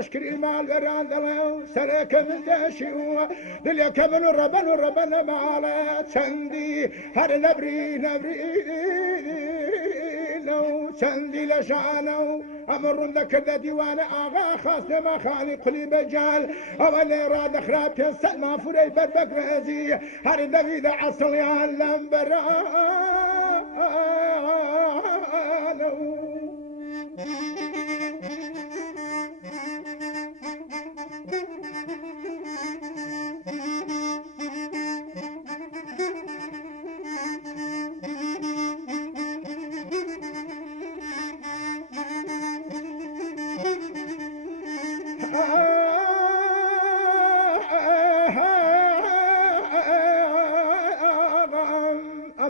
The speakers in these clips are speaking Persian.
لشكري مال براندلو سرك من دشيو دليك من الربن مالت سندي هر نبري لو سندي لشانو أمر ذكر ديوان آغا خاص ما خالي قلي بجال أولي راد خراب تنسل ما فري بربك رازي هر دبي دا عصل يعلم برانو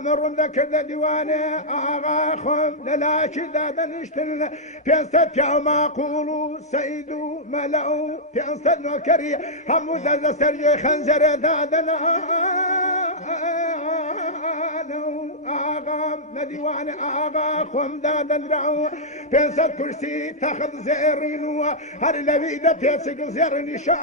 أمر ذكر ديوانه آغا خم لا شداد نشتن بينست يوم أقول سيد ملأ بينست نكري هم ذا سرج خنزر دادنا آغا مديوان آغا خم دادن رعو بينست كرسي تاخذ زيرين هر لبيدة بيسك زيرين شاء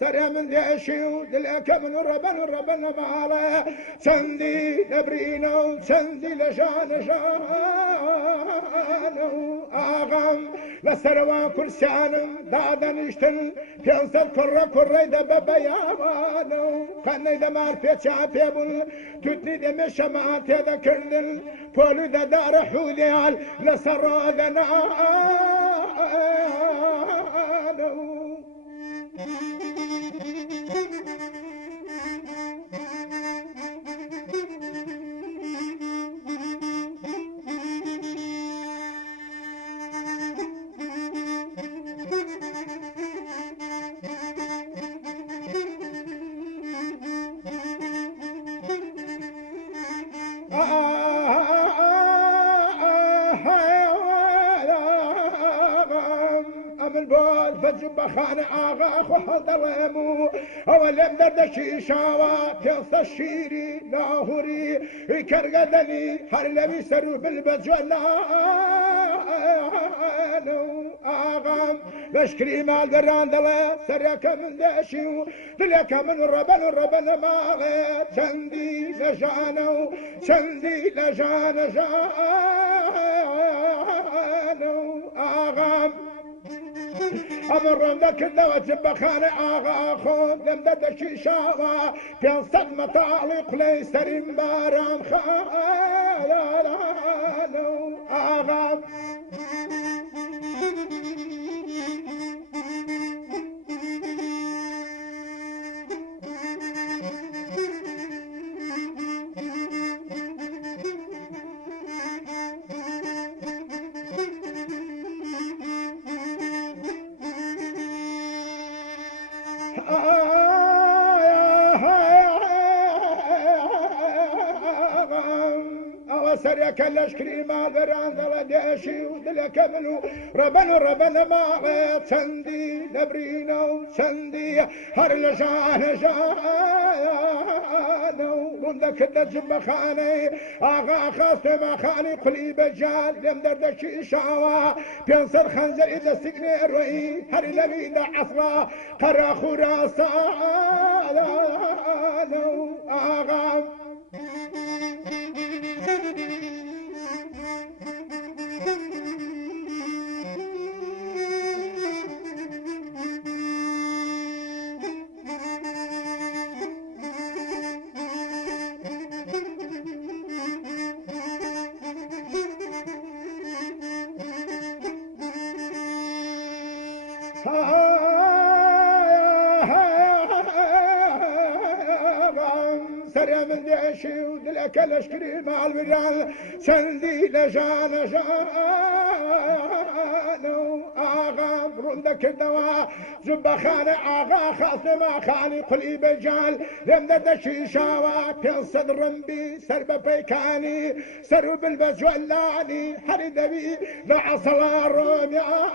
سريع من ديشي ودلك من الربن معاله سندي نبرينو سندي لشان شانو آغم لسروا كرسيانم دادن اشتن بينسل كرة دبب يابانو خاني دمار بيتشا بيبون تتني دمشا ما تذكرن بولو دار حولي لسرادنا البال فجب خان آغا خوحل دوامو أولم دردشي شاوا تيص الشيري لاهوري كرغدني هر لبي سرو بالبجوانا آغام لشكري مال دران دلا سريك من داشيو دليك من الربن ماغي سندي لجانو سندي لجان جانو آغام أمر ذاك الدوات بخانة آغا خود لم ددشي شاوا بين صدمة تعليق ليس رمباران خالانو آغا سريك لشكري ما بران ذا ديشي ودلك منو ربنا ما سندي نبرينو سندي هر لجان جانو وندك الدجب خاني آغا خاص ما خاني قلي بجال لم دردشي شعوا بينصر خنزر إذا سجن الرئي هر لبي دا عصرا قرا خراسانو آغا سريع من ديشي ودلك الاشكري مع البريان سندي لجان جانو آغا رندك الدواء زب خاني آغا خاصما خاني قلي بجال لم ندشي شاوى في صدر بي سرب بيكاني سرب البجولاني حرد بي لعصل الروميا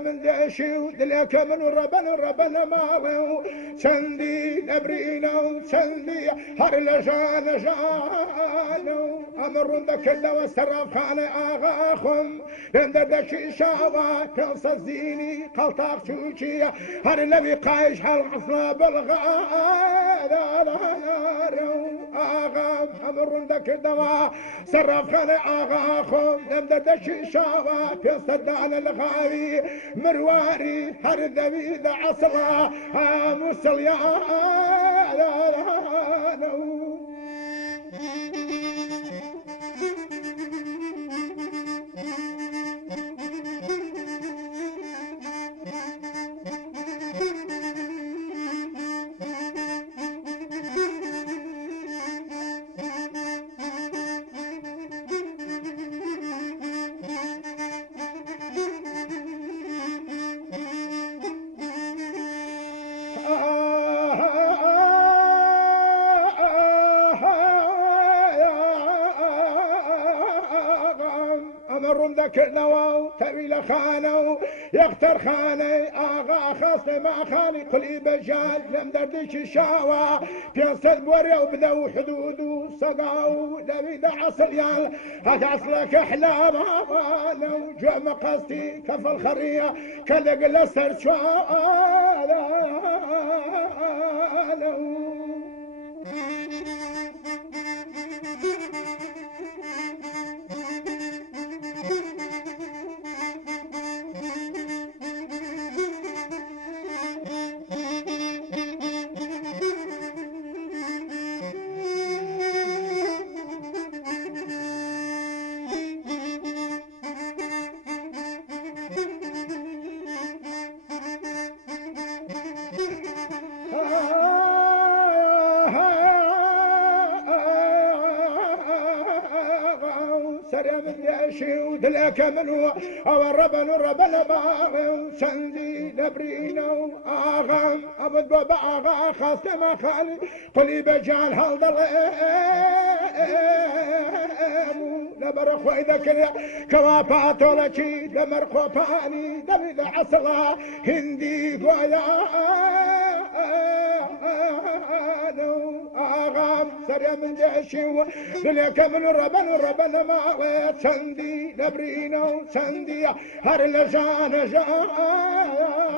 من دشي ودلك من ربنا ماوي سندي نبرينا سندي هر لجان جانو امر ذاك الدواء سرف خاني اغاخم عند دشي شاوى تنص الزيني قلطاق شوشي هر نبي قايش هالعصنا بالغار اغام امر ذاك الدواء سرف خاني اغاخم عند دشي شاوى تصدعنا الغاوي مرواري هردبي ذا عصلا مسليانو امر ذاك النواو تبيل خانو يختر خاني اغا خاص ما خاني قلي بجال لم دردش الشاوى في صد وريا وبدو حدود صقاو لبي ذا عصل يال هات عصلك احلام لو جاء مقاصتي كف الخريه كلق لسر شوالو من يشي ودلك منو او ربنا باغي سندي نبرينا اغام ابد بابا اغا خاص ما خالي قلي بجال هالضل نبر خويدا كليا كوافات ولا شي دمر خوفاني دبي العصلا هندي قويا اغام سريع من دشي دلك من ربنا ما سندي نبرينا سندي هر لجان جانو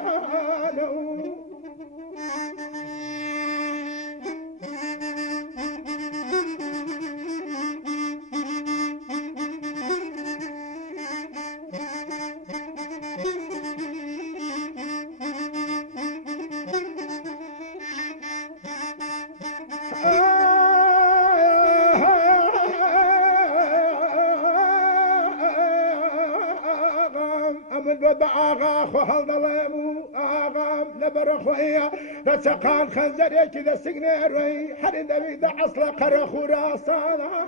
بآغا خو هالظلمو آغا نبر خويا بسقان خنزر كذا سجن روي حرد بيد عصلا قر خراسانو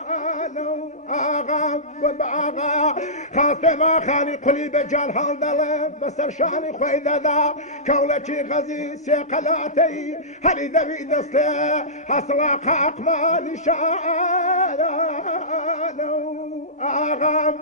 آغا بآغا خاصما خاني قلي بجال هالظلم بسر شاني خوي ذا كولتي غزي سيقلاتي حرد بيد اصلا حصلا قاق مالي شانو آغا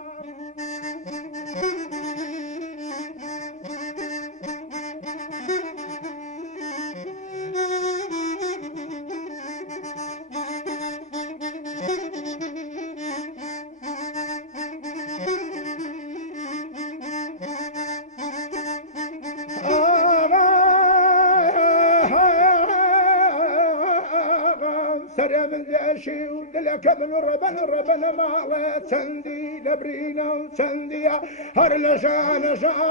سر من جاشي ودلك من ربنا مالا سندي لبرينا سندي هر لشان شانو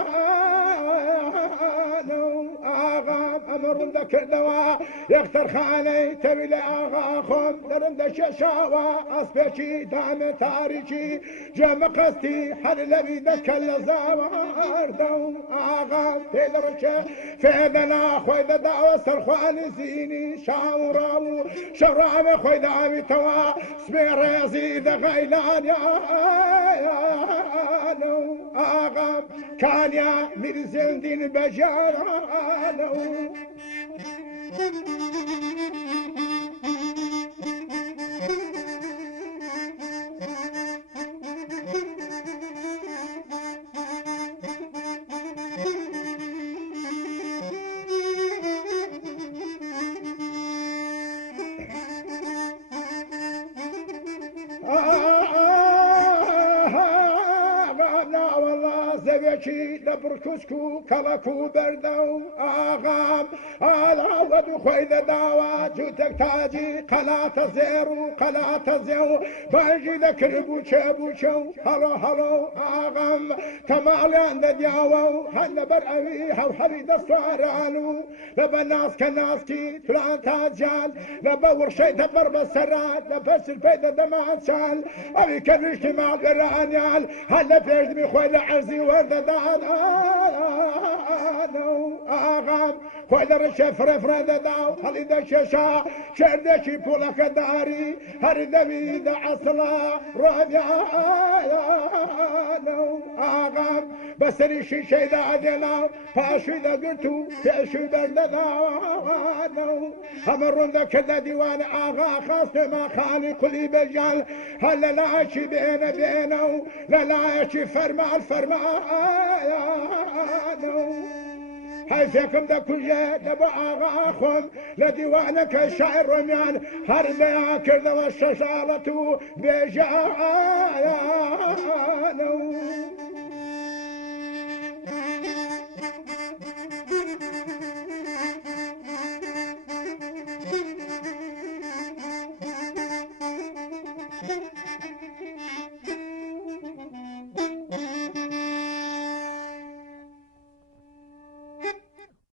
آغا أمر ذكر دوا يختر خاني تبي آغا خم درم دش شاوا أسبشي دام تاريشي جم قستي هر لبي ذكر زوار دو آغا تدرش فدنا خويد دعوة سرخوان زيني شاوراو شراب خويد عبي توا سمير يزيد غيلان يا نو آغا كان يا مرزل دين بجارانو زبيشي دبركسكو كلاكو بردو آغام العود خويد داوا جوتك تاجي قلات زيرو قلات زيو باجي ذكر بوشو هلو آغام تمالي عند دياوو هل برأوي هو حبيد الصوارانو لبا ناس كناسكي فلان تاجال لبا ورشي تدبر بالسرات لبس الفيدة دمان شال أبي كرشتي مع الرانيال هل فيجدمي خويد عرزي ورد دانو آغام خويد رشي فرفرد داو هل دا ششا شردشي بولك داري هر دبي دا عصلا رابيانو آغام بسري شي دا عدنا فاشوي دا قرتو فاشوي برددانو همرون دا كذا ديوان آغا خاص ما خالي كلي بجال هل لا شي بينو لا شي فرما الفرمانو هاي فيكم دا كل جاء دبا آغا خم لديوانك الشاعر رميان هر لا كرد والششالة بجانو Thank you.